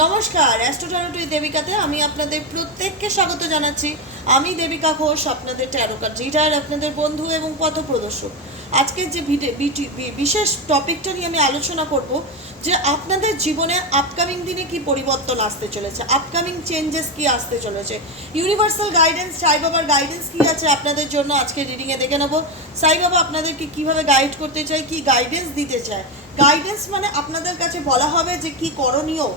নমস্কার অ্যাস্ট্রোটারোটুই দেবিকাতে আমি আপনাদের প্রত্যেককে স্বাগত জানাচ্ছি। আমি দেবিকা ঘোষ, আপনাদের ট্যারোকার রিডার আপনাদের বন্ধু এবং পথপ্রদর্শক আজকের যে বিশেষ টপিকটা নিয়ে আমি আলোচনা করব যে আপনাদের জীবনে আপকামিং দিনে কি পরিবর্তন আসতে চলেছে আপকামিং চেঞ্জেস কি আসতে চলেছে। ইউনিভার্সাল গাইডেন্স সাই বাবার গাইডেন্স কি আছে আপনাদের জন্য আজকে রিডিংয়ে দেখে নেব। সাই বাবা, আপনাদেরকে কীভাবে গাইড করতে চায় কি গাইডেন্স দিতে চায়? গাইডেন্স মানে আপনাদের কাছে বলা হবে যে কি করণীয়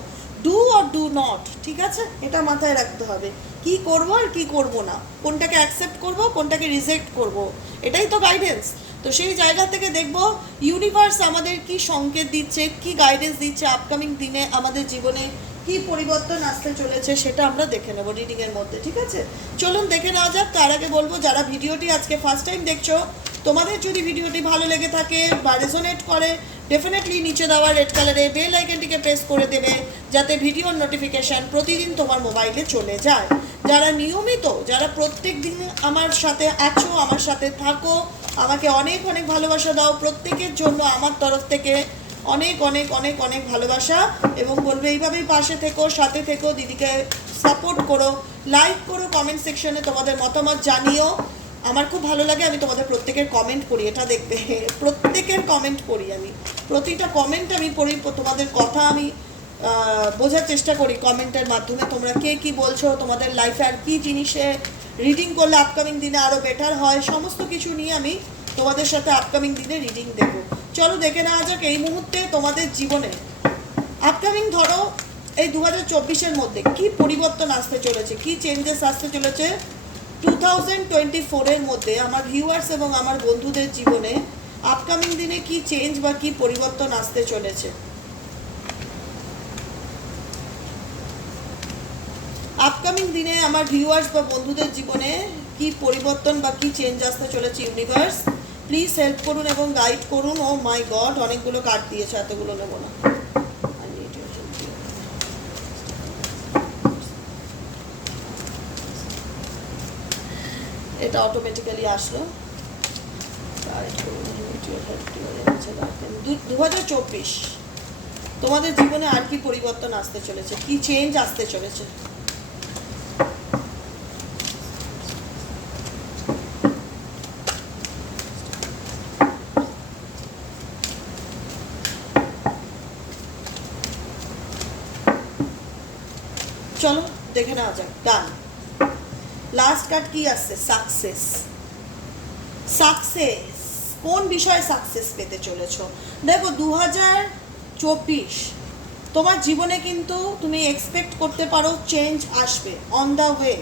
ডু অর ডু নট ঠিক আছে? এটা মাথায় রাখতে হবে। কি করব আর কি করব না? কোনটাকে অ্যাকসেপ্ট করব, কোনটাকে রিজেক্ট করব? এটাই তো গাইডেন্স তো সেই জায়গা থেকে দেখব ইউনিভার্স আমাদের কি সংকেত দিচ্ছে, কি গাইডেন্স দিচ্ছে আপকামিং দিনে আমাদের জীবনে, কি পরিবর্তন আসতে চলেছে সেটা আমরা দেখে নেব রিডিংয়ের মধ্যে, ঠিক আছে? চলুন দেখে নেওয়া যাক। তার আগে বলব, যারা ভিডিওটি আজকে ফার্স্ট টাইম দেখছ, তোমাদের যদি ভিডিওটি ভালো লেগে থাকে বা রেজোনেট করে ডেফিনেটলি নিচে দেওয়া রেড কালারে বেল আইকনটিকে প্রেস করে দেবে, যাতে ভিডিওর নোটিফিকেশান প্রতিদিন তোমার মোবাইলে চলে যায়। যারা নিয়মিত, যারা প্রত্যেক দিন আমার সাথে আছো, আমার সাথে থাকো, আমাকে অনেক অনেক ভালোবাসা দাও। প্রত্যেকের জন্য আমার তরফ থেকে অনেক অনেক অনেক অনেক ভালোবাসা এবং বলবে, এইভাবেই পাশে থেকো, সাথে থেকো, দিদিকে সাপোর্ট করো লাইক করো কমেন্ট সেকশনে তোমাদের মতামত জানিও। আমার খুব ভালো লাগে, আমি তোমাদের প্রত্যেকের কমেন্ট পড়ি, এটা দেখবে। প্রত্যেকের কমেন্ট পড়ি আমি। প্রতিটা কমেন্ট আমি পড়ি, তোমাদের কথা আমি বোঝার চেষ্টা করি কমেন্টের মাধ্যমে, তোমরা কে কি বলছো, তোমাদের লাইফে আর কি জিনিসে রিডিং করলে আপকামিং দিনে আরও বেটার হয়, সমস্ত কিছু নিয়ে আমি তোমাদের সাথে আপকামিং দিনে রিডিং দেবো চলো দেখে নেওয়া যাক, এই মুহূর্তে তোমাদের জীবনে আপকামিং ধরো, এই দু হাজার চব্বিশের মধ্যে কি পরিবর্তন আসতে চলেছে, কি চেঞ্জেস আসতে চলেছে? টু থাউজেন্ড টোয়েন্টি ফোরের মধ্যে আমার ভিউয়ার্স এবং আমার বন্ধুদের জীবনে আপকামিং দিনে কি চেঞ্জ বা কি পরিবর্তন আসতে চলেছে? আপকামিং দিনে আমার ভিউয়ার্স বা বন্ধুদের জীবনে কি পরিবর্তন বা কি চেঞ্জ আসতে চলেছে ইউনিভার্স প্লিজ হেল্প করুন এবং গাইড করুন। ও মাই গড অনেকগুলো কার্ড দিয়েছে, এতগুলো নেব না। এটা অটোমেটিক্যালি আসলো. দু- তোমাদের জীবনে আর কি পরিবর্তন আসতে চলেছে? কি চেঞ্জ আসতে চলেছে? চলো, দেখে নেওয়া যাক। ডান লাস্ট কার্ড কি আসছে সাকসেস সাকসেস কোন বিষয়ে সাকসেস পেতে চলেছ? দেখো দু হাজার চব্বিশ, তোমার জীবনে কিন্তু তুমি এক্সপেক্ট করতে পারো চেঞ্জ আসবে অন দ্য ওয়ে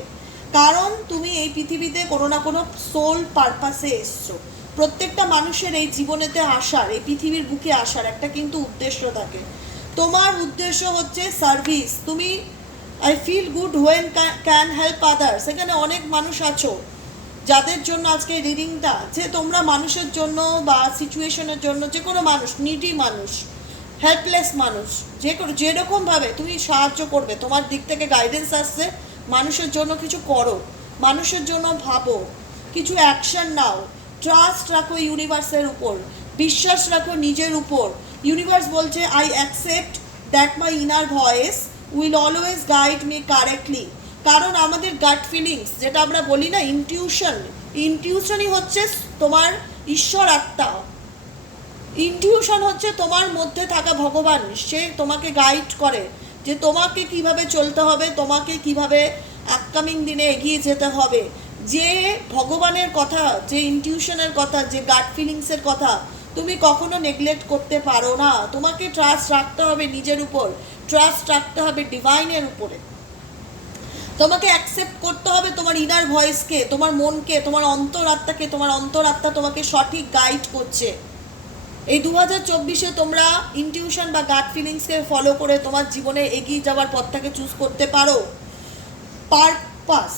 কারণ তুমি এই পৃথিবীতে কোনো না কোনো সোল পারপাসে এসছো। প্রত্যেকটা মানুষের এই জীবনেতে আসার, এই পৃথিবীর বুকে আসার একটা কিন্তু উদ্দেশ্য থাকে। তোমার উদ্দেশ্য হচ্ছে সার্ভিস তুমি I feel good when can help others এখানে অনেক মানুষ আছো, যাদের জন্য আজকে রিডিংটা যে তোমরা মানুষের জন্য বা সিচুয়েশনের জন্য যে কোনো মানুষ নিডি মানুষ হেল্পলেস মানুষ, যে যেরকমভাবে তুমি সাহায্য করবে, তোমার দিক থেকে গাইডেন্স আসছে, মানুষের জন্য কিছু করো, মানুষের জন্য ভাবো, কিছু অ্যাকশন নাও। ট্রাস্ট রাখো ইউনিভার্সের উপর, বিশ্বাস রাখো নিজের উপর। ইউনিভার্স বলছে I accept that my inner voice will always guide me correctly কারণ আমাদের গাট ফিলিংস যেটা আমরা বলি না ইনটিউশন ইনটিউশনই হচ্ছে তোমার ঈশ্বর আত্মা। ইনটিউশন হচ্ছে তোমার মধ্যে থাকা ভগবান, সে তোমাকে গাইড করে যে তোমাকে কীভাবে চলতে হবে, তোমাকে কীভাবে আপকামিং দিনে এগিয়ে যেতে হবে। যে ভগবানের কথা, যে ইনটিউশনের কথা, যে গাট ফিলিংসের কথা তুমি কখনো নেগলেক্ট করতে পারো না। তোমাকে ট্রাস্ট রাখতে হবে নিজের উপর। ট্রাস্ট রাখতে হবে ডিভাইনের উপরে। তোমাকে অ্যাকসেপ্ট করতে হবে তোমার ইনার ভয়েসকে তোমার মনকে, তোমার অন্তরাত্মাকে, তোমার অন্তরাত্মা তোমাকে সঠিক গাইড করছে। এই দু হাজার চব্বিশে তোমরা ইনটিউশন বা গাট ফিলিংসকে ফলো করে তোমার জীবনে এগিয়ে যাওয়ার পথটাকে চুজ করতে পারো। Purpose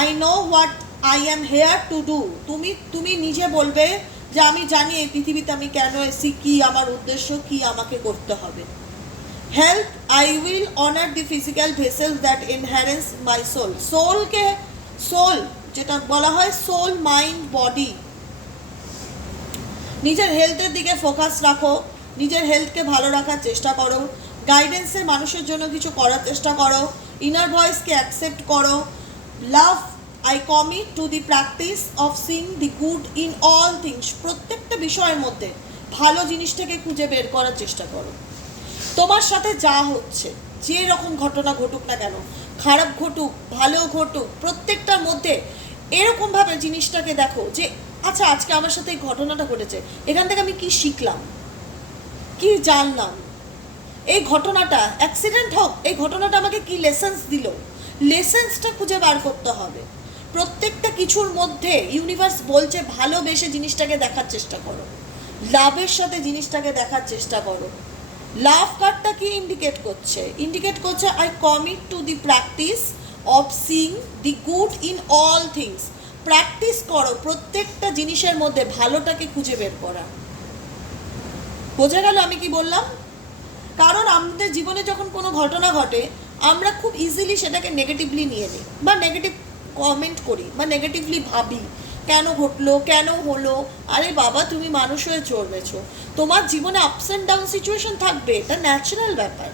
I know what I am here to do তুমি তুমি নিজে বলবে যে আমি জানি এই পৃথিবীতে আমি কেন এসেছি, কি আমার উদ্দেশ্য, কী আমাকে করতে হবে। Help I will honour the physical vessel that inherence my soul সোলকে soul যেটা বলা হয় সোল মাইন্ড বডি নিজের হেলথের দিকে ফোকাস রাখো, নিজের হেলথকে ভালো রাখার চেষ্টা করো গাইডেন্সে মানুষের জন্য কিছু করার চেষ্টা করো ইনার ভয়েসকে অ্যাকসেপ্ট করো love I commit to the practice of seeing the good in all things প্রত্যেকটা বিষয়ের মধ্যে ভালো জিনিসটাকে খুঁজে বের করার চেষ্টা করো। তোমার সাথে যা হচ্ছে, যে রকম ঘটনা ঘটুক না কেন, খারাপ ঘটুক, ভালো ঘটুক, প্রত্যেকটার মধ্যে এরকমভাবে জিনিসটাকে দেখো যে আচ্ছা আজকে আমার সাথে এই ঘটনাটা ঘটেছে, এখান থেকে আমি কি শিখলাম? কি জানলাম? এই ঘটনাটা অ্যাক্সিডেন্ট হোক, এই ঘটনাটা আমাকে কি লেসেন্স দিল? লেসেন্সটা খুঁজে বার করতে হবে। প্রত্যেকটা কিছুর মধ্যে ইউনিভার্স বলছে, ভালোবেসে জিনিসটাকে দেখার চেষ্টা করো। লাভের সাথে জিনিসটাকে দেখার চেষ্টা করো। লাভ কার্ডটা কি ইন্ডিকেট করছে? ইন্ডিকেট করছে I commit to the practice of seeing the good in all things practice করো, প্রত্যেকটা জিনিসের মধ্যে ভালোটাকে খুঁজে বের করা। বোঝা গেল আমি কি বললাম? কারণ আমাদের জীবনে যখন কোনো ঘটনা ঘটে, আমরা খুব ইজিলি সেটাকে নেগেটিভলি নিয়ে নিই, বা নেগেটিভ কমেন্ট করি বা নেগেটিভলি ভাবি, কেন ঘটলো, কেন হলো, আরে বাবা তুমি মানুষ হয়ে চলবেছো। তোমার জীবনে আপস অ্যান্ড ডাউন সিচুয়েশন থাকবে, এটা ন্যাচারাল ব্যাপার।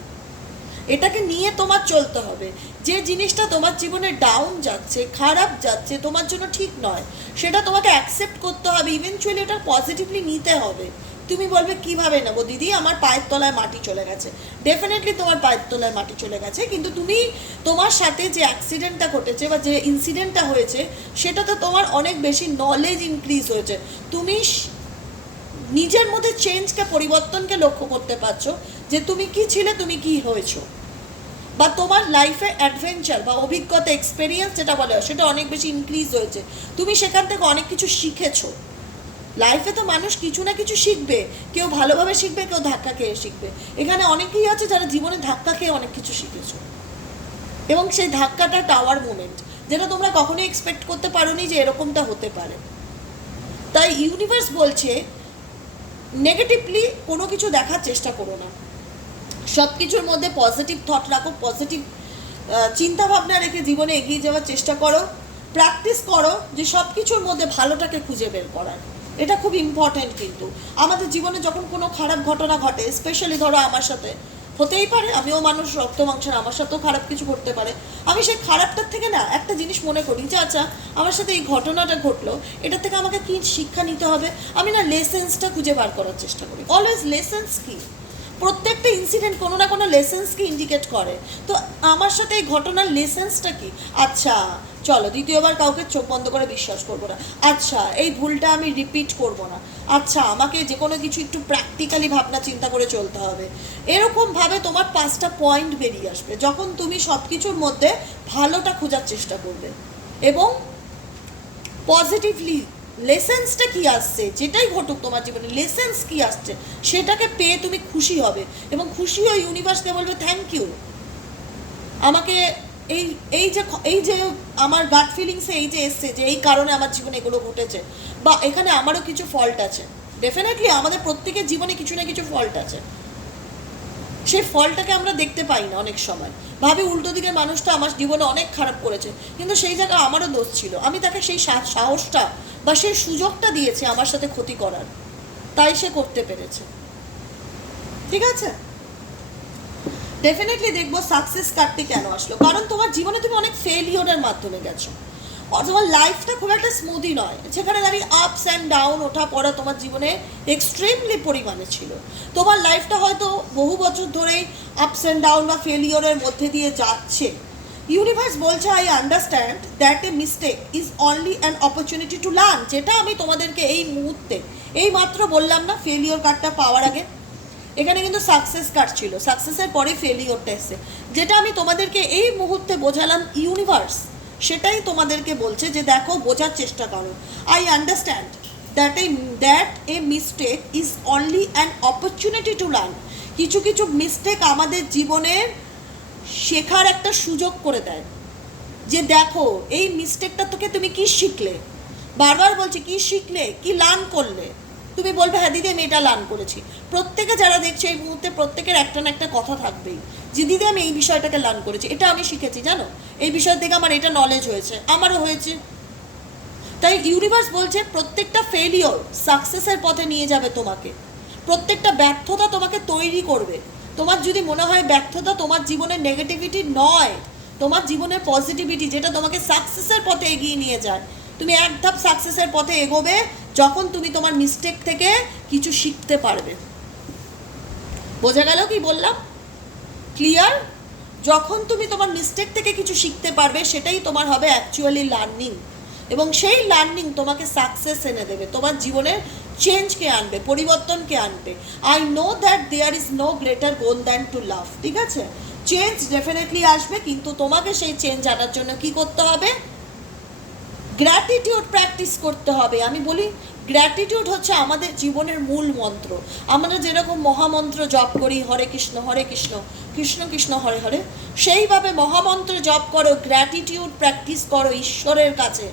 এটাকে নিয়ে তোমার চলতে হবে। যে জিনিসটা তোমার জীবনে ডাউন যাচ্ছে, খারাপ যাচ্ছে, তোমার জন্য ঠিক নয়, সেটা তোমাকে অ্যাকসেপ্ট করতে হবে ইভেনচুয়ালি এটা পজিটিভলি নিতে হবে। তুমি বলবে, কীভাবে নেব? দিদি, আমার পায়ের তলায় মাটি চলে গেছে। ডেফিনেটলি তোমার পায়ের তলায় মাটি চলে গেছে, কিন্তু তুমি তোমার সাথে যে অ্যাক্সিডেন্টটা ঘটেছে বা যে ইনসিডেন্টটা হয়েছে সেটা তো তোমার অনেক বেশি নলেজ ইনক্রিজ হয়েছে। তুমি নিজের মধ্যে চেঞ্জকে পরিবর্তনকে লক্ষ্য করতে পারছ যে তুমি কি ছিলে, তুমি কি হয়েছো। বা তোমার লাইফে অ্যাডভেঞ্চার বা অভিজ্ঞতা এক্সপেরিয়েন্স যেটা বলে, সেটা অনেক বেশি ইনক্রিজ হয়েছে। তুমি সেখান থেকে অনেক কিছু শিখেছো। লাইফে তো মানুষ কিছু না কিছু শিখবে। কেউ ভালোভাবে শিখবে, কেউ ধাক্কা খেয়ে শিখবে। এখানে অনেকেই আছে যারা জীবনে ধাক্কা খেয়ে অনেক কিছু শিখেছো। এবং সেই ধাক্কাটা টাওয়ার মুমেন্ট যেটা তোমরা কখনোই এক্সপেক্ট করতে পারোনি যে এরকমটা হতে পারে। তাই ইউনিভার্স বলছে নেগেটিভলি কোনো কিছু দেখার চেষ্টা করো না। সব কিছুর মধ্যে পজিটিভ থট রাখো পজিটিভ চিন্তা ভাবনা রেখে জীবনে এগিয়ে যাওয়ার চেষ্টা করো। প্র্যাকটিস করো যে সব কিছুর মধ্যে ভালোটাকে খুঁজে বের করার। এটা খুব ইম্পর্ট্যান্ট কিন্তু। আমাদের জীবনে যখন কোনো খারাপ ঘটনা ঘটে স্পেশালি ধরো আমার সাথে, হতেই পারে আমিও মানুষ, রক্ত মাংসের আমার সাথেও খারাপ কিছু ঘটতে পারে। আমি সেই খারাপটার থেকে না একটা জিনিস মনে করি যে আচ্ছা আমার সাথে এই ঘটনাটা ঘটলো, এটার থেকে আমাকে কি শিক্ষা নিতে হবে? আমি না লেসেন্সটা খুঁজে বার করার চেষ্টা করি। অলওয়েজ লেসেন্স কি? প্রত্যেকটা ইনসিডেন্ট কোনো না কোনো লেসেন্সকে ইন্ডিকেট করে। তো আমার সাথে এই ঘটনার লেসেন্সটা কি? আচ্ছা চলো, দ্বিতীয়বার কাউকে চোখ বন্ধ করে বিশ্বাস করব না। আচ্ছা এই ভুলটা আমি রিপিট করব না। আচ্ছা আমাকে যে কোনো কিছু একটু প্র্যাকটিক্যালি ভাবনা চিন্তা করে চলতে হবে। এরকমভাবে তোমার পাঁচটা পয়েন্ট বেরিয়ে আসবে, যখন তুমি সব কিছুর মধ্যে ভালোটা খোঁজার চেষ্টা করবে। এবং পজিটিভলি লেসেন্সটা কি আসছে, যেটাই ঘটুক তোমার জীবনে লেসেন্স কি আসছে, সেটাকে পেয়ে তুমি খুশি হবে। এবং খুশি হয়ে ইউনিভার্সকে বলবে থ্যাংক ইউ আমাকে এই এই যে এই যে আমার গাট ফিলিংসে এই যে এসছে যে এই কারণে আমার জীবনে এগুলো ঘটেছে, বা এখানে আমারও কিছু ফল্ট আছে। ডেফিনেটলি আমাদের প্রত্যেকের জীবনে কিছু না কিছু ফল্ট আছে। সেই ফলটাকে আমরা দেখতে পাই না অনেক সময়। ভাবি উল্টো দিকের মানুষটা আমার জীবনে অনেক খারাপ করেছে, কিন্তু সেই জায়গায় আমারও দোষ ছিল। আমি তাকে সেই সাহসটা বা সেই সুযোগটা দিয়েছে আমার সাথে ক্ষতি করার। তাই সে করতে পেরেছে। ঠিক আছে? ডেফিনেটলি দেখব সাকসেস কাটতে কেন আসলো। কারণ তোমার জীবনে তুমি অনেক ফেলিওরের মাধ্যমে গেছো। তোমার লাইফটা খুব একটা স্মুদি নয়। সেখানে দাঁড়িয়ে আপস অ্যান্ড ডাউন ওঠা পড়া তোমার জীবনে এক্সট্রিমলি পরিমাণে ছিল। তোমার লাইফটা হয়তো বহু বছর ধরেই আপস অ্যান্ড ডাউন বা ফেলিওরের মধ্যে দিয়ে যাচ্ছে। ইউনিভার্স বলছে I understand that a mistake is only an opportunity to learn যেটা আমি তোমাদেরকে এই মুহূর্তে, এই মাত্র বললাম না ফেলিওর কার্ডটা পাওয়ার আগে। এখানে কিন্তু সাকসেস কার্ড ছিল সাকসেসের পরে ফেলিওরটা এসছে। যেটা আমি তোমাদেরকে এই মুহূর্তে বোঝালাম ইউনিভার্স সেটাই তোমাদেরকে বলছে যে দেখো, বোঝার চেষ্টা করো। I understand that a that a mistake is only an opportunity to learn কিছু কিছু মিস্টেক আমাদের জীবনের শেখার একটা সুযোগ করে দেয়। যে দেখো, এই মিস্টেকটা তোকে তুমি কি শিখলে? বারবার বলছি, কি শিখলে? কি লার্ন করলে? তুমি বলবে হ্যাঁ দিদি, আমি এটা লার্ন করেছি। প্রত্যেকে যারা দেখছে এই মুহূর্তে প্রত্যেকের একটা না একটা কথা থাকবেই যে, দিদি, আমি এই বিষয়টাকে লার্ন করেছি। এটা আমি শিখেছি, জানো? এই বিষয় থেকে আমার এটা নলেজ হয়েছে, আমারও হয়েছে। তাই ইউনিভার্স বলছে, প্রত্যেকটা ফেলিওর সাকসেসের পথে নিয়ে যাবে তোমাকে। প্রত্যেকটা ব্যর্থতা তোমাকে তৈরি করবে। তোমার যদি মনে হয় ব্যর্থতা তোমার জীবনের নেগেটিভিটি নয়, তোমার জীবনের পজিটিভিটি যেটা তোমাকে সাকসেসের পথে এগিয়ে নিয়ে যায় তুমি এক ধাপ সাকসেসের পথে এগোবে যখন তুমি তোমার মিস্টেক থেকে কিছু শিখতে পারবে। বোঝা গেল কি বললাম? ক্লিয়ার যখন তুমি তোমার মিস্টেক থেকে কিছু শিখতে পারবে, সেটাই তোমার হবে অ্যাকচুয়ালি লার্নিং এবং সেই লার্নিং তোমাকে সাকসেস এনে দেবে, তোমার জীবনের চেঞ্জকে আনবে, পরিবর্তনকে আনবে। I know that there is no greater goal than to love ঠিক আছে? চেঞ্জ ডেফিনেটলি আসবে, কিন্তু তোমাকে সেই চেঞ্জ আনার জন্য কি করতে হবে? গ্র্যাটিটিউড প্র্যাকটিস করতে হবে। আমি বলি গ্র্যাটিটিউড হচ্ছে আমাদের জীবনের মূল মন্ত্র। আমরা যেরকম মহামন্ত্র জপ করি, হরে কৃষ্ণ হরে কৃষ্ণ কৃষ্ণ কৃষ্ণ, হরে হরে, সেইভাবে মহামন্ত্র জপ করো গ্র্যাটিটিউড প্র্যাকটিস করো ঈশ্বরের কাছে।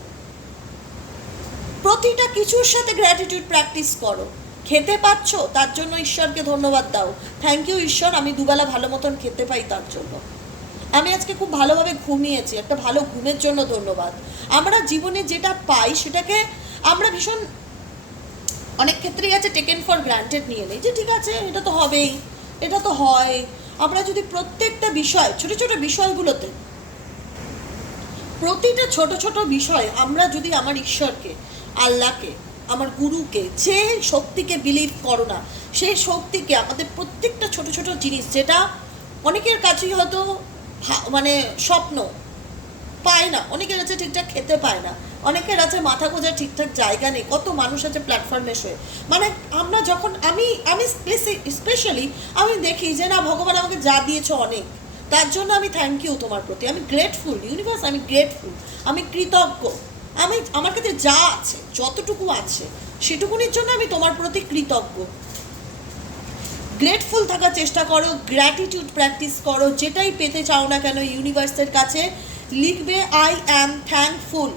প্রতিটা কিছুর সাথে গ্র্যাটিটিউড প্র্যাকটিস করো। খেতে পাচ্ছ, তার জন্য ঈশ্বরকে ধন্যবাদ দাও। থ্যাংক ইউ ঈশ্বর, আমি দুবেলা ভালো মতন খেতে পাই তার জন্য। আমি আজকে খুব ভালোভাবে ঘুমিয়েছি, একটা ভালো ঘুমের জন্য ধন্যবাদ। আমরা জীবনে যেটা পাই সেটাকে আমরা ভীষণ অনেক ক্ষেত্রেই আছে টেকেন ফর গ্রান্টেড নিয়ে নেই, যে ঠিক আছে, এটা তো হবেই, এটা তো হয়। আমরা যদি প্রত্যেকটা বিষয়, ছোট ছোট বিষয়গুলোতে প্রতিটা ছোট ছোট বিষয় আমরা যদি আমার ঈশ্বরকে, আল্লাহকে, আমার গুরুকে, যে শক্তিকে বিলিভ করো না, সেই শক্তিকে আমাদের প্রত্যেকটা ছোট ছোট জিনিস যেটা অনেকের কাছেই হয়তো মানে স্বপ্ন। পায় না। অনেকের কাছে ঠিকঠাক খেতে পায় না। অনেকের আছে মাথা গোজার ঠিকঠাক জায়গা নেই। কত মানুষ আছে প্ল্যাটফর্মে শুয়ে। মানে আমরা যখন আমি আমি স্পেশালি আমি দেখি যে, না, ভগবান আমাকে যা দিয়েছ অনেক। তার জন্য আমি থ্যাংক ইউ তোমার প্রতি। আমি গ্রেটফুল ইউনিভার্স আমি গ্রেটফুল আমি কৃতজ্ঞ। আমি, আমার কাছে যা আছে, যতটুকু আছে, সেটুকুনির জন্য আমি তোমার প্রতি কৃতজ্ঞ। গ্রেটফুল থাকার চেষ্টা করো গ্র্যাটিটিউড প্র্যাকটিস করো, যেটাই পেতে চাও না কেন ইউনিভার্সের কাছে লিখবে I am thankful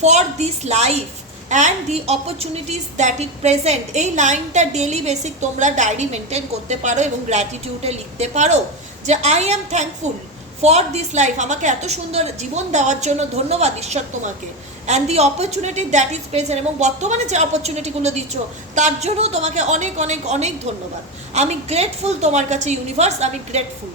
for this life and the opportunities that it present এই লাইনটা ডেলি বেসিক তোমরা ডায়েরি মেনটেন করতে পারো এবং গ্র্যাটিটিউডে লিখতে পারো যে I am thankful for this life আমাকে এত সুন্দর জীবন দেওয়ার জন্য ধন্যবাদ ঈশ্বর তোমাকে। And the opportunity that is present এবং বর্তমানে যে অপরচুনিটিগুলো দিচ্ছ, তার জন্য তোমাকে অনেক অনেক অনেক ধন্যবাদ। আমি গ্রেটফুল তোমার কাছে ইউনিভার্স আমি গ্রেটফুল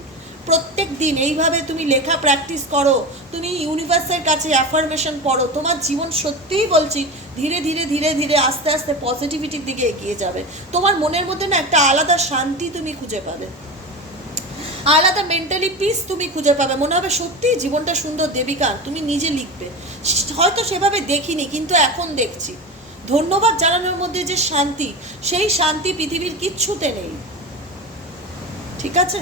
প্রত্যেক দিন এইভাবে তুমি লেখা প্র্যাকটিস করো, তুমি ইউনিভার্সের কাছে অ্যাফার্মেশন পড়ো, তোমার জীবন সত্যিই বলছি, ধীরে ধীরে ধীরে ধীরে আস্তে আস্তে পজিটিভিটির দিকে এগিয়ে যাবে। তোমার মনের মধ্যে না একটা আলাদা শান্তি তুমি খুঁজে পাবে। আলাদা মেন্টালি পিস তুমি খুঁজে পাবে। মনে হবে সত্যি জীবনটা সুন্দর, দেবিকা, তুমি নিজে লিখবে। হয়তো সেভাবে দেখিনি, কিন্তু এখন দেখছি। ধন্যবাদ জানানোর মধ্যে যে শান্তি, সেই শান্তি পৃথিবীর কিচ্ছুতে নেই। ঠিক আছে?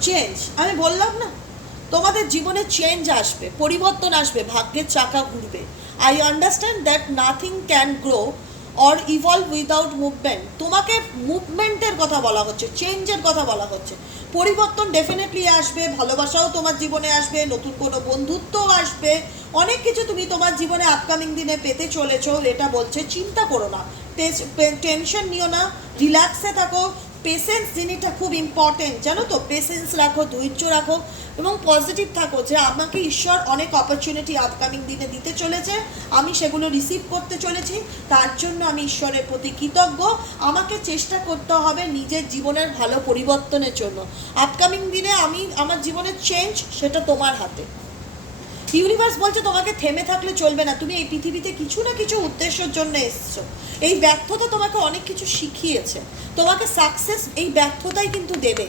চেঞ্জ আমি বললাম না? তোমাদের জীবনে চেঞ্জ আসবে, পরিবর্তন আসবে, ভাগ্যের চাকা ঘুরবে। I understand that nothing can grow or evolve without movement তোমাকে মুভমেন্টের কথা বলা হচ্ছে চেঞ্জের কথা বলা হচ্ছে। পরিবর্তন ডেফিনেটলি আসবে, ভালোবাসাও তোমার জীবনে আসবে, নতুন কোনো বন্ধুত্ব আসবে। অনেক কিছু তুমি তোমার জীবনে আপকামিং দিনে পেতে চলেছ, এটা বলছে, চিন্তা করো না। টেনশন নিও না রিল্যাক্সে থাকো পেশেন্স জিনিসটা খুব ইম্পর্টেন্ট জানো তো? পেশেন্স রাখো, ধৈর্য রাখো এবং পজিটিভ থাকো যে আমাকে ঈশ্বর অনেক অপরচুনিটি আপকামিং দিনে দিতে চলেছে, আমি সেগুলো রিসিভ করতে চলেছি, তার জন্য আমি ঈশ্বরের প্রতি কৃতজ্ঞ। আমাকে চেষ্টা করতে হবে নিজের জীবনের ভালো পরিবর্তনের জন্য। আপকামিং দিনে আমি, আমার জীবনের চেঞ্জ সেটা তোমার হাতে। ইউনিভার্স বলছে তোমাকে থেমে থাকলে চলবে না। তুমি এই পৃথিবীতে কিছু না কিছু উদ্দেশ্যের জন্য এসছো। এই ব্যর্থতা তোমাকে অনেক কিছু শিখিয়েছে। তোমাকে সাকসেস এই ব্যর্থতাই কিন্তু দেবে।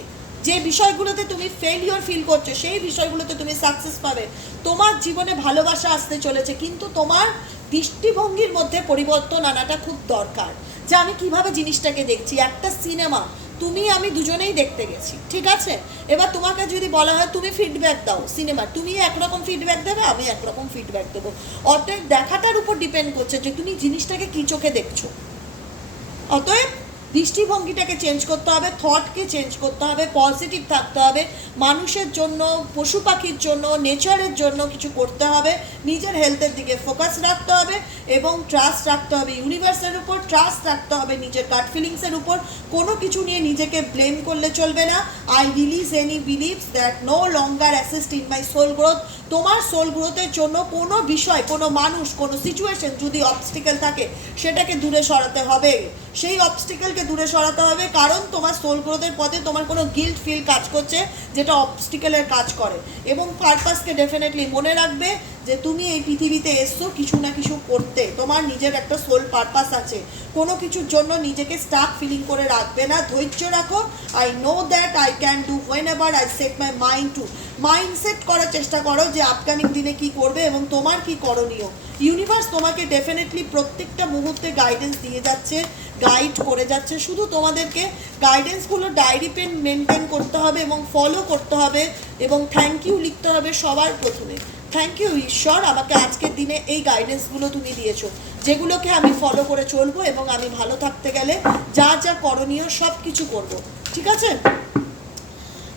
যে বিষয়গুলোতে তুমি ফেলিওর ফিল করছ, সেই বিষয়গুলোতে তুমি সাকসেস পাবে। তোমার জীবনে ভালোবাসা আসতে চলেছে, কিন্তু তোমার দৃষ্টিভঙ্গির মধ্যে পরিবর্তন আনাটা খুব দরকার। যে আমি কীভাবে জিনিসটাকে দেখছি? একটা সিনেমা তুমি, আমি দুজনেই দেখতে গেছি, ঠিক আছে? এবার তোমাকে যদি বলা হয়, তুমি ফিডব্যাক দাও সিনেমা তুমি একরকম ফিডব্যাক দেবে, আমি একরকম ফিডব্যাক দেবো। অতএব দেখাটার উপর ডিপেন্ড করছে যে তুমি জিনিসটাকে কী চোখে দেখছ। অতএব দৃষ্টিভঙ্গিটাকে চেঞ্জ করতে হবে থটকে চেঞ্জ করতে হবে পজিটিভ থাকতে হবে, মানুষের জন্য, পশু পাখির জন্য নেচারের জন্য কিছু করতে হবে, নিজের হেলথের দিকে ফোকাস রাখতে হবে এবং ট্রাস্ট রাখতে হবে ইউনিভার্সের উপর ট্রাস্ট রাখতে হবে নিজের গাট ফিলিংসের উপর, কোনো কিছু নিয়ে নিজেকে ব্লেম করলে চলবে না। I release any beliefs that no longer assist in my soul growth তোমার সোল গ্রোথের জন্য কোনো বিষয়, কোনো মানুষ, কোনো সিচুয়েশন যদি অবস্টিকেল থাকে, সেটাকে দূরে সরাতে হবে। সেই অবস্টিকেলকে দূরে সরাতে হবে কারণ তোমার সোল গ্রোথের পথে তোমার কোনো গিল্ট ফিল কাজ করছে যেটা অবস্টিকেলের কাজ করে। এবং পারপাসকে ডেফিনেটলি মনে রাখবে যে তুমি এই পৃথিবীতে এসছো কিছু না কিছু করতে। তোমার নিজের একটা সোল পারপাস আছে। কোনো কিছুর জন্য নিজেকে স্টাক ফিলিং করে রাখবে না। ধৈর্য রাখো। I know that I can do whenever I set my mind to mind set করার চেষ্টা করো যে আপকামিং দিনে কি করবে এবং তোমার কি করণীয়। ইউনিভার্স তোমাকে ডেফিনেটলি প্রত্যেকটা মুহূর্তে গাইডেন্স দিয়ে যাচ্ছে গাইড করে যাচ্ছে। শুধু তোমাদেরকে গাইডেন্সগুলো ডায়েরি পেন মেনটেন করতে হবে এবং ফলো করতে হবে এবং থ্যাংক ইউ লিখতে হবে সবার প্রথমে। থ্যাংক ইউ ঈশ্বর, আমাকে আজকের দিনে এই গাইডেন্সগুলো তুমি দিয়েছ, যেগুলোকে আমি ফলো করে চলবো এবং আমি ভালো থাকতে গেলে যা যা করণীয় সব কিছু করব। ঠিক আছে?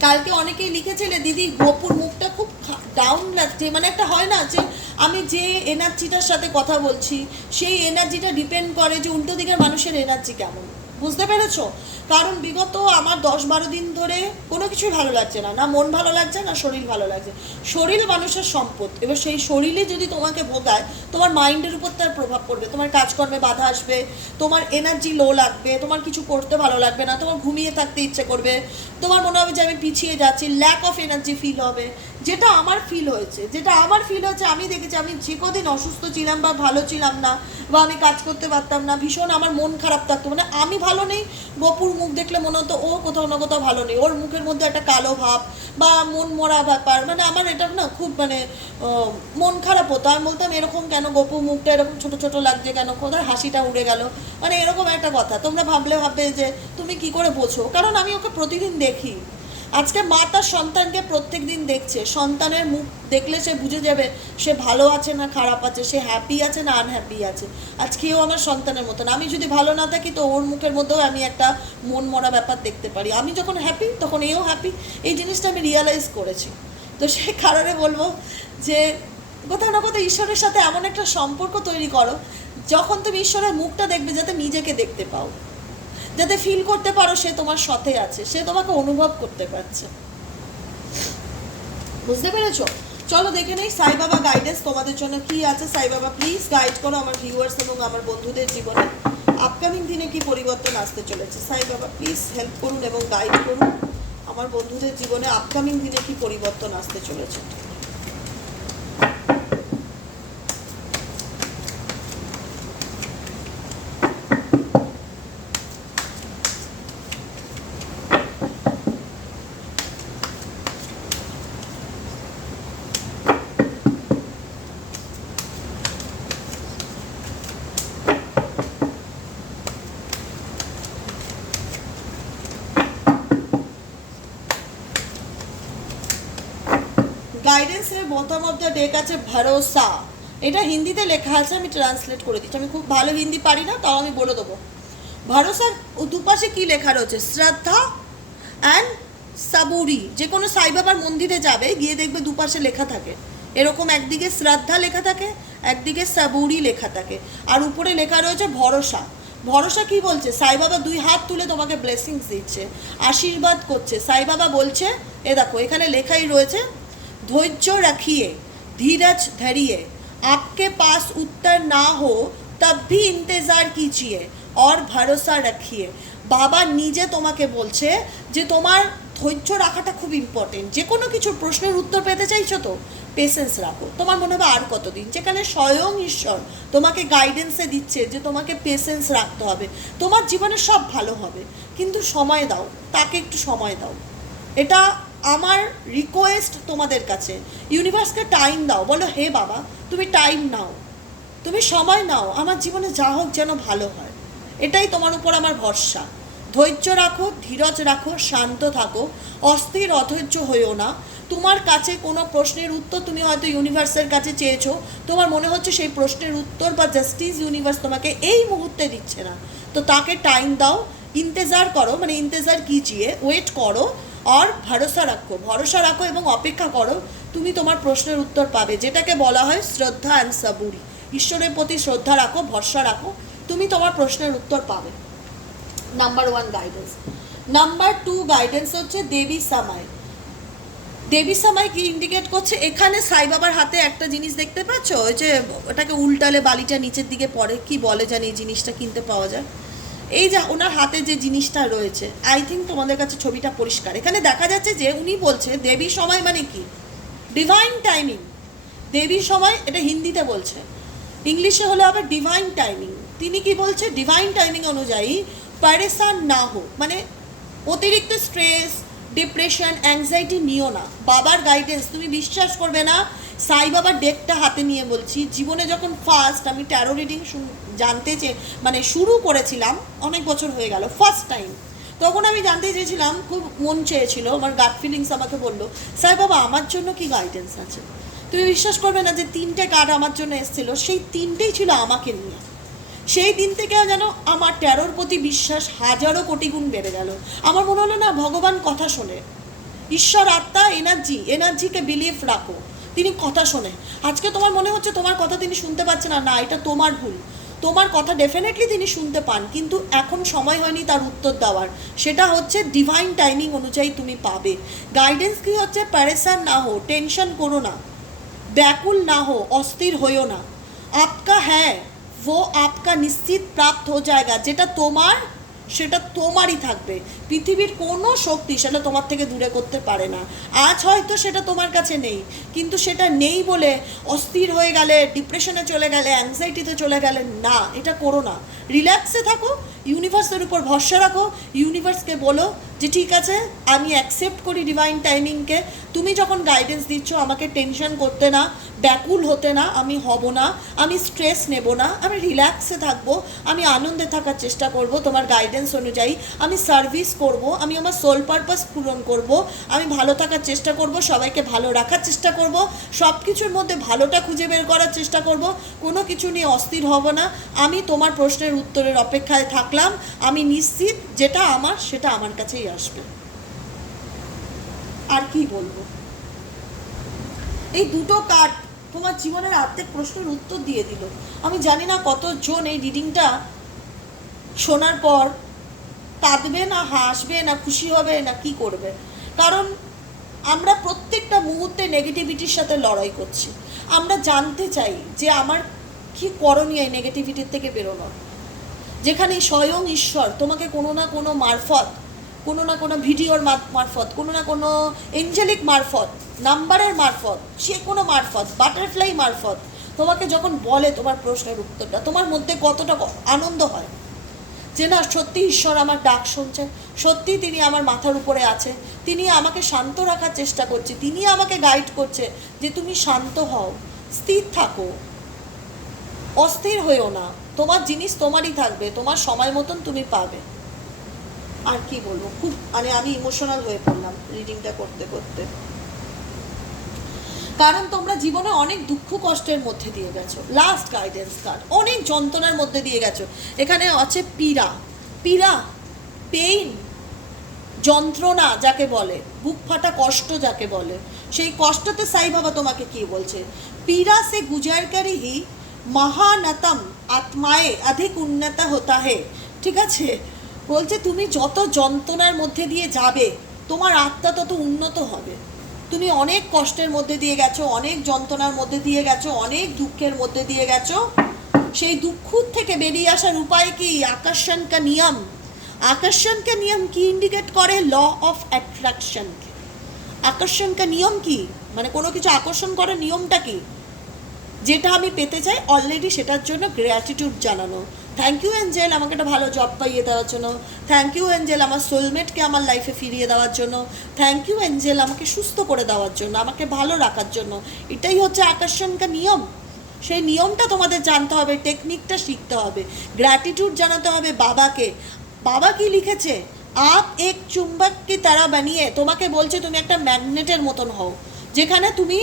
কালকে অনেকেই লিখেছিলে দিদি, গোপুর মুখটা খুব ডাউন লাগছে। মানে একটা হয় না যে, আমি যে এনার্জিটার সাথে কথা বলছি, সেই এনার্জিটা ডিপেন্ড করে যে উল্টো দিকের মানুষের এনার্জি কেমন। বুঝতে পেরেছ? কারণ বিগত আমার দশ বারো দিন ধরে কোনো কিছুই ভালো লাগছে না। না মন ভালো লাগছে, না শরীর ভালো লাগছে। শরীর মানুষের সম্পদ। এবার সেই শরীরে যদি তোমাকে ভোগায়, তোমার মাইন্ডের উপর তার প্রভাব পড়বে। তোমার কাজকর্মে বাধা আসবে, তোমার এনার্জি লো লাগবে, তোমার কিছু করতে ভালো লাগবে না, তোমার ঘুমিয়ে থাকতে ইচ্ছে করবে, তোমার মনে হবে যে আমি পিছিয়ে যাচ্ছি ল্যাক অফ এনার্জি ফিল হবে। যেটা আমার ফিল হয়েছে, যেটা আমার ফিল হয়েছে, আমি দেখেছি, আমি যে কদিন অসুস্থ ছিলাম বা ভালো ছিলাম না বা আমি কাজ করতে পারতাম না, ভীষণ আমার মন খারাপ থাকতো। মানে আমি ভালো নেই, গপুর মুখ দেখলে মনে হতো ও কোথাও না কোথাও ভালো নেই। ওর মুখের মধ্যে একটা কালো ভাব বা মন মরা ব্যাপার মানে আমার এটা না খুব মানে মন খারাপ হতো। আমি বলতাম, এরকম কেন গপু মুখটা এরকম ছোট ছোট লাগছে কেন? কোথায় হাসিটা উড়ে গেল? মানে এরকম একটা কথা। তোমরা ভাবলে ভাববে যে, তুমি কি করে বোঝো? কারণ আমি ওকে প্রতিদিন দেখি। আজকে মা তার সন্তানকে প্রত্যেক দিন দেখছে। সন্তানের মুখ দেখলে সে বুঝে যাবে সে ভালো আছে না খারাপ আছে, সে হ্যাপি আছে না আনহ্যাপি আছে। আজকেও আমার সন্তানের মতন। আমি যদি ভালো না থাকি তো ওর মুখের মধ্যেও আমি একটা মন মরা ব্যাপার দেখতে পারি। আমি যখন হ্যাপি তখন এও হ্যাপি এই জিনিসটা আমি রিয়ালাইজ করেছি। তো সেই কারণে বলব যে কোথাও না কোথাও ঈশ্বরের সাথে এমন একটা সম্পর্ক তৈরি করো, যখন তুমি ঈশ্বরের মুখটা দেখবে যাতে নিজেকে দেখতে পাও। যাতে ফিল করতে পারো সে তোমার সাথে আছে, সে তোমাকে অনুভব করতে পারছে। বুঝতে পেরেছ? চলো দেখে নেই, সাই বাবা গাইডেন্স তোমাদের জন্য কি আছে? সাই বাবা প্লিজ গাইড করো আমার ভিউয়ার্স এবং আমার বন্ধুদের জীবনে। আপকামিং দিনে কি পরিবর্তন আসতে চলেছে? সাই বাবা প্লিজ হেল্প করুন এবং গাইড করুন। আমার বন্ধুদের জীবনে আপকামিং দিনে কি পরিবর্তন আসতে চলেছে? গাইডেন্সের বটম অফ দ্য ডেক আছে ভরসা। এটা হিন্দিতে লেখা আছে, আমি ট্রান্সলেট করে দিচ্ছি। আমি খুব ভালো হিন্দি পারি না, তাও আমি বলে দেবো। ভরসার দুপাশে কি লেখা রয়েছে? শ্রদ্ধা অ্যান্ড সাবুরি। যে কোনো সাইবাবার মন্দিরে যাবে, গিয়ে দেখবে দুপাশে লেখা থাকে। এরকম একদিকে শ্রদ্ধা লেখা থাকে, একদিকে সাবুরি লেখা থাকে। আর উপরে লেখা রয়েছে ভরসা। ভরসা কি বলছে? সাইবাবা দুই হাত তুলে তোমাকে ব্লেসিংস দিচ্ছে, আশীর্বাদ করছে। সাইবাবা বলছে, এ দেখো, এখানে লেখাই রয়েছে धैर्य रखिए धीरज धरिए आपके पास उत्तर ना हो तब भी इंतज़ार कीजिए और ভরসা রাখিয়ে বাবা নিজে তোমাকে বলছে যে তোমার ধৈর্য রাখাটা খুব ইম্পর্টেন্ট যে কোনো কিছু প্রশ্নের উত্তর পেতে চাইছো তো পেশেন্স রাখো তোমার মনে হবে আর কতদিন যেখানে স্বয়ং ঈশ্বর তোমাকে গাইডেন্সে দিচ্ছে যে তোমাকে পেশেন্স রাখতে হবে তোমার জীবনে সব ভালো হবে কিন্তু সময় দাও তাকে একটু সময় দাও এটা আমার রিকোয়েস্ট তোমাদের কাছে। ইউনিভার্সকে টাইম দাও। বলো, হে বাবা, তুমি টাইম নাও। তুমি সময় নাও। আমার জীবনে যা হোক যেন ভালো হয়। এটাই তোমার উপর আমার ভরসা। ধৈর্য রাখো, ধীরজ রাখো, শান্ত থাকো। অস্থির, অধৈর্য হইও না। তোমার কাছে কোনো প্রশ্নের উত্তর তুমি হয়তো ইউনিভার্সের কাছে চেয়েছো। তোমার মনে হচ্ছে সেই প্রশ্নের উত্তর বা জাস্টিস ইউনিভার্স তোমাকে এই মুহূর্তে দিচ্ছে না। তো তাকে টাইম দাও। ইন্তেজার করো। মানে ইন্তেজার কিজিয়ে ওয়েট করো। আর ভরসা রাখো ভরসা রাখো এবং অপেক্ষা করো, তুমি তোমার প্রশ্নের উত্তর পাবে, যেটাকে বলা হয় শ্রদ্ধা অ্যান্ড সাবুরি। ঈশ্বরের প্রতি শ্রদ্ধা রাখো, ভরসা রাখো, তুমি তোমার প্রশ্নের উত্তর পাবে। Number one guidance number two guidance হচ্ছে দেবী সামাই। দেবী সামাই কি ইন্ডিকেট করছে? এখানে সাইবাবার হাতে একটা জিনিস দেখতে পাচ্ছ? ওই যে ওটাকে উল্টালে বালিটা নিচের দিকে পড়ে, কি বলে জানি এই জিনিসটা কিনতে পাওয়া যায়। এই যে ওনার হাতে যে জিনিসটা রয়েছে আই থিঙ্ক তোমাদের কাছে ছবিটা পরিষ্কার। এখানে দেখা যাচ্ছে যে উনি বলছে, দেবী সময় মানে কি? ডিভাইন টাইমিং দেবী সময়, এটা হিন্দিতে বলছে। ইংলিশে হলো আবার ডিভাইন টাইমিং তিনি কি বলছে? ডিভাইন টাইমিং অনুযায়ী প্যারেসান না হোক মানে অতিরিক্ত স্ট্রেস ডিপ্রেশন অ্যাংজাইটি নিও না। বাবার গাইডেন্স তুমি বিশ্বাস করবে না, সাই বাবার ডেকটা হাতে নিয়ে বলছি। জীবনে যখন ফার্স্ট আমি ট্যারো রিডিং জানতে চে মানে শুরু করেছিলাম, অনেক বছর হয়ে গেল ফার্স্ট টাইম তখন আমি জানতে চেয়েছিলাম, খুব মন চেয়েছিল, আমার গাট ফিলিংস আমাকে বলল, সাই বাবা, আমার জন্য কি গাইডেন্স আছে? তুমি বিশ্বাস করবে না যে তিনটে কার্ড আমার জন্য এসেছিল, সেই তিনটেই ছিল আমাকে নিয়ে। সেই দিন থেকে যেন আমার ট্যারোর প্রতি বিশ্বাস হাজারো কোটি গুণ বেড়ে গেল। আমার মনে হলো, না, ভগবান কথা শোনে। ঈশ্বর, আত্মা এনার্জি এনার্জিকে বিলিভ রাখো। তিনি কথা শোনে। আজকে তোমার মনে হচ্ছে তোমার কথা তিনি শুনতে পাচ্ছেন না না, এটা তোমার ভুল। তোমার কথা ডেফিনেটলি তিনি শুনতে পান, কিন্তু এখন সময় হয়নি তার উত্তর দেওয়ার। সেটা হচ্ছে ডিভাইন টাইমিং অনুযায়ী তুমি পাবে। গাইডেন্স কি হচ্ছে? প্যারেসান না হো টেনশন করো না। ব্যাকুল না হো অস্থির হইও না। আপকা হ্যাঁ वो आपका নিশ্চিত প্রাপ্ত হয়ে যায়গা যেটা তোমার সেটা তোমারই থাকবে পৃথিবীর কোনো শক্তি সেটা তোমার থেকে দূরে করতে পারে না। আজ হয়তো সেটা তোমার কাছে নেই, কিন্তু সেটা নেই বলে অস্থির হয়ে গেলে ডিপ্রেশনে চলে গেলে অ্যাংজাইটিতে চলে গেলে, না, এটা করো না। রিল্যাক্সে থাকো ইউনিভার্সের উপর ভরসা রাখো ইউনিভার্সকে বলো যে ঠিক আছে, আমি অ্যাকসেপ্ট করি ডিভাইন টাইমিংকে তুমি যখন গাইডেন্স দিচ্ছ, আমাকে টেনশন করতে না, ব্যাকুল হতে না, আমি হব না, আমি স্ট্রেস নেব না, আমি রিল্যাক্সে থাকব, আমি আনন্দে থাকার চেষ্টা করব তোমার গাইডেন্স অনুযায়ী, আমি সার্ভিস করব, আমি আমার সোল পারপাস পূরণ করব, আমি ভালো থাকার চেষ্টা করব, সবাইকে ভালো রাখার চেষ্টা করব সব কিছুর মধ্যে ভালোটা খুঁজে বের করার চেষ্টা করব, কোনো কিছু নিয়ে অস্থির হব না। আমি তোমার প্রশ্নের উত্তরের অপেক্ষায় থাকলাম, আমি নিশ্চিত যেটা আমার সেটা আমার কাছেই আসবে। আর কি বলব? এই দুটো কার্ড তোমার জীবনের অর্ধেক প্রশ্নের উত্তর দিয়ে দিল। আমি জানি না কতজন এই রিডিংটা শোনার পর কাঁদবে না, হাসবে না, খুশি হবে না, কি করবে? কারণ আমরা প্রত্যেকটা মুহূর্তে নেগেটিভিটির সাথে লড়াই করছি। আমরা জানতে চাই যে আমার কি করণীয় এই নেগেটিভিটির থেকে বেরোনোর। যেখানে স্বয়ং ঈশ্বর তোমাকে কোনো না কোনো মারফত, কোনো না কোনো ভিডিওর মারফত, কোনো না কোনো এঞ্জেলিক মারফত, নাম্বারের মারফত যে কোনো মারফত বাটারফ্লাই মারফত, তোমাকে যখন বলে তোমার প্রশ্নের উত্তরটা, তোমার মধ্যে কতটা আনন্দ হয় যে না, সত্যি ঈশ্বর আমার ডাক শুনছে সত্যি তিনি আমার মাথার উপরে আছে তিনি আমাকে শান্ত রাখার চেষ্টা করছে। তিনি আমাকে গাইড করছে যে তুমি শান্ত হও, স্থির থাকো। অস্থির হইও না। তোমার জিনিস তোমারই থাকবে। তোমার সময় মতন তুমি পাবে। আর কি বলব? খুব মানে আমি ইমোশনাল হয়ে পড়লাম রিডিংটা করতে করতে। কারণ তোমরা জীবনে অনেক দুঃখ কষ্টের মধ্যে দিয়ে গেছো। লাস্ট গাইডেন্স কার্ড অনেক যন্ত্রণার মধ্যে দিয়ে গেছো। এখানে আছে পীড়া। পীড়া পেইন যন্ত্রণা যাকে বলে, বুক ফাটা কষ্ট যাকে বলে। সেই কষ্টতে সাই বাবা তোমাকে কি বলছে? পীড়া সে গুজার করি হি মহানতম আত্মায়ে অধিক উন্নত হতা হে। ঠিক আছে? বলছে, তুমি যত যন্ত্রণার মধ্যে দিয়ে যাবে, তোমার আত্মা তত উন্নত হবে। তুমি অনেক কষ্টের মধ্যে দিয়ে গেছো, অনেক যন্ত্রণার মধ্যে দিয়ে গেছো, অনেক দুঃখের মধ্যে দিয়ে গেছো। সেই দুঃখ থেকে বেরিয়ে আসার উপায় কি? আকর্ষণ কা নিয়ম। আকর্ষণ কা নিয়ম কি ইন্ডিকেট করে? ল অফ অ্যাট্রাকশনকে আকর্ষণ কা নিয়ম কি? মানে কোনো কিছু আকর্ষণ করার নিয়মটা কি? যেটা আমি পেতে চাই অলরেডি সেটার জন্য গ্র্যাটিটিউড জানানো। থ্যাংক ইউ অ্যাঞ্জেল আমাকে একটা ভালো জব পাইয়ে দেওয়ার জন্য। থ্যাংক ইউ অ্যাঞ্জেল আমার সোলমেটকে আমার লাইফে ফিরিয়ে দেওয়ার জন্য। থ্যাংক ইউ অ্যাঞ্জেল আমাকে সুস্থ করে দেওয়ার জন্য, আমাকে ভালো রাখার জন্য। এটাই হচ্ছে আকর্ষণকা নিয়ম। সেই নিয়মটা তোমাদের জানতে হবে টেকনিকটা শিখতে হবে। গ্র্যাটিটিউড জানাতে হবে বাবাকে। বাবা কি লিখেছে? আপ এক চুম্বককে তারা বানিয়ে তোমাকে বলছে, তুমি একটা ম্যাগনেটের মতন হও, যেখানে তুমি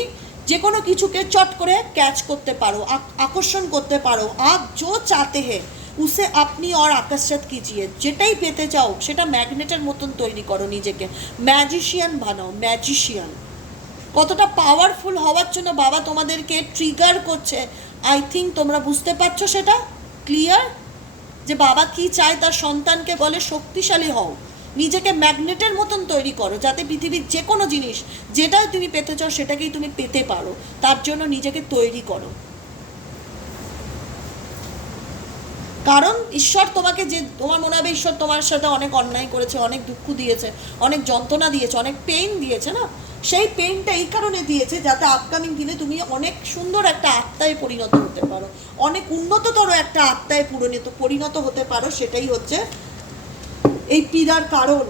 যে কোনো কিছুকে চট করে ক্যাচ করতে পারো আকর্ষণ করতে পারো। আপ जो চাতে হে উসে আপনি और আকর্ষিত কিজিয়ে যেটাই পেতে চাও, সেটা ম্যাগনেটের মতন তৈরি করো নিজেকে। ম্যাজিশিয়ান বানাও, ম্যাজিশিয়ান। কতটা পাওয়ারফুল হওয়ার জন্য বাবা তোমাদেরকে ট্রিগার করছে। আই থিঙ্ক তোমরা বুঝতে পারছ সেটা? ক্লিয়ার যে বাবা কি চায় তার সন্তানকে বলে শক্তিশালী হও। নিজেকে ম্যাগনেটের মতন তৈরি করো, যাতে পৃথিবীর যে কোনো জিনিস, যেটাই তুমি পেতে চাও সেটাকেই তুমি পেতে পারো। তার জন্য নিজেকে তৈরি করো। কারণ ঈশ্বর তোমাকে যে, তোমার মনে হবে ঈশ্বর তোমার সাথে অনেক অন্যায় করেছে, অনেক দুঃখ দিয়েছে, অনেক যন্ত্রণা দিয়েছে, অনেক পেইন দিয়েছে না? সেই পেইনটা এই কারণে দিয়েছে যাতে আপকামিং দিনে তুমি অনেক সুন্দর একটা আত্মায় পরিণত হতে পারো। অনেক উন্নততর একটা আত্মায় পরিণত পরিণত হতে পারো সেটাই হচ্ছে এই পীড়ার কারণ।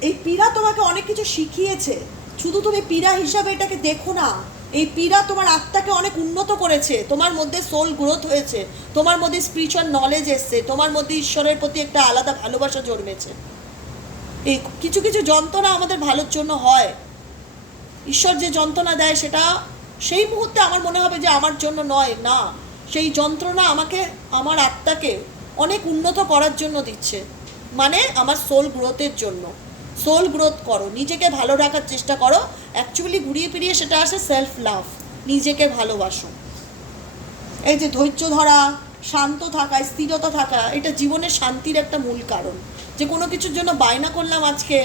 এই পীড়া তোমাকে অনেক কিছু শিখিয়েছে। শুধু তুমি পীড়া হিসাবে এটাকে দেখো না। এই পীড়া তোমার আত্মাকে অনেক উন্নত করেছে। তোমার মধ্যে সোল গ্রোথ হয়েছে। তোমার মধ্যে স্পিরিচুয়াল নলেজ এসছে। তোমার মধ্যে ঈশ্বরের প্রতি একটা আলাদা ভালোবাসা জন্মেছে। এই কিছু কিছু যন্ত্রণা আমাদের ভালোর জন্য হয়। ঈশ্বর যে যন্ত্রণা দেয় সেটা সেই মুহূর্তে আমার মনে হবে যে আমার জন্য নয়, না। সেই যন্ত্রণা আমাকে, আমার আত্মাকে অনেক উন্নত করার জন্য দিচ্ছে। মানে আমার সোল গ্রোথের জন্য। সোল গ্রোথ করো, নিজেকে ভালো রাখার চেষ্টা করো অ্যাকচুয়ালি ঘুরিয়ে ফিরিয়ে সেটা আসে সেলফ লাভ নিজেকে ভালোবাসো। এই যে ধৈর্য ধরা, শান্ত থাকা, স্থিরতা থাকা, এটা জীবনের শান্তির একটা মূল কারণ। যে কোনো কিছুর জন্য বায়না করলাম আজকে,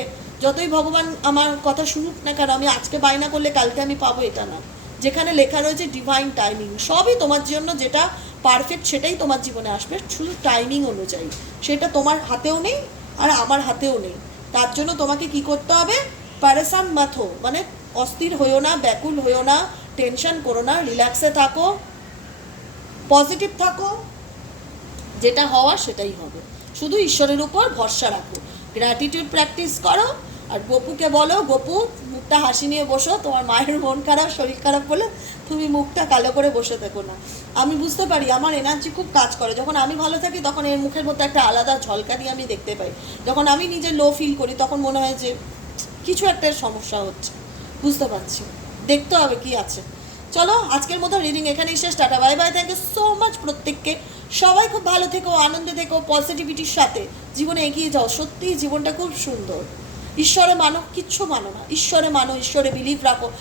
যতই ভগবান আমার কথা শুনুক না কেন, আমি আজকে বায়না করলে কালকে আমি পাবো এটা না। যেখানে লেখা রয়েছে ডিভাইন টাইমিং সবই তোমার জন্য যেটা পারফেক্ট সেটাই তোমার জীবনে আসবে, শুধু টাইমিং অনুযায়ী। সেটা তোমার হাতেও নেই, আর আমার হাতেও নেই। তার জন্য তোমাকে কি করতে হবে? প্যারেসান মাথো মানে অস্থির হইও না, ব্যাকুল হইও না, টেনশন করো না, রিল্যাক্সে থাকো, পজিটিভ থাকো, যেটা হওয়ার সেটাই হবে। শুধু ঈশ্বরের উপর ভরসা রাখো। গ্র্যাটিটিউড প্র্যাকটিস করো, আর গপুকে বলো, গপু, মুখটা হাসি নিয়ে বসো, তোমার মায়ের মন খারাপ, শরীর খারাপ বলে তুমি মুখটা কালো করে বসে থেকো না। আমি বুঝতে পারি আমার এনার্জি খুব কাজ করে। যখন আমি ভালো থাকি, তখন এর মুখের মধ্যে একটা আলাদা ঝলকানি আমি দেখতে পাই। যখন আমি নিজে লো ফিল করি, তখন মনে হয় যে কিছু একটা সমস্যা হচ্ছে। বুঝতে পারছি। দেখতে হবে কি আছে। চলো, আজকের মতো রিডিং এখানেই শেষ। Tata bye bye thank you so much প্রত্যেককে। সবাই খুব ভালো থেকো, আনন্দে থেকো পজিটিভিটির সাথে। জীবনে এগিয়ে যাও। সত্যিই জীবনটা খুব সুন্দর। ঈশ্বরে মানো, কিচ্ছু মানো না। ঈশ্বরে মানো, ঈশ্বরে বিলিভ রাখো।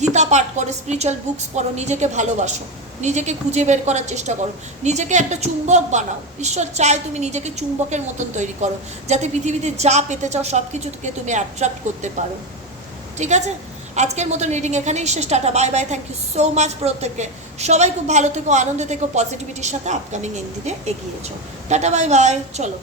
গীতা পাঠ করো স্পিরিচুয়াল বুকস পড়ো, নিজেকে ভালোবাসো, নিজেকে খুঁজে বের করার চেষ্টা করো, নিজেকে একটা চুম্বক বানাও, ঈশ্বর চায় তুমি নিজেকে চুম্বকের মতন তৈরি করো, যাতে পৃথিবীতে যা পেতে চাও সব কিছুকে তুমি অ্যাট্রাক্ট করতে পারো। ঠিক আছে? আজকের মতো রিডিং এখানেই শেষ, tata bye bye thank you so much প্রত্যেককে। সবাই খুব ভালো থেকো, আনন্দে থেকো পজিটিভিটির সাথে আপকামিং এন্ডিনে এগিয়েছো টাটা বাই বাই চলো।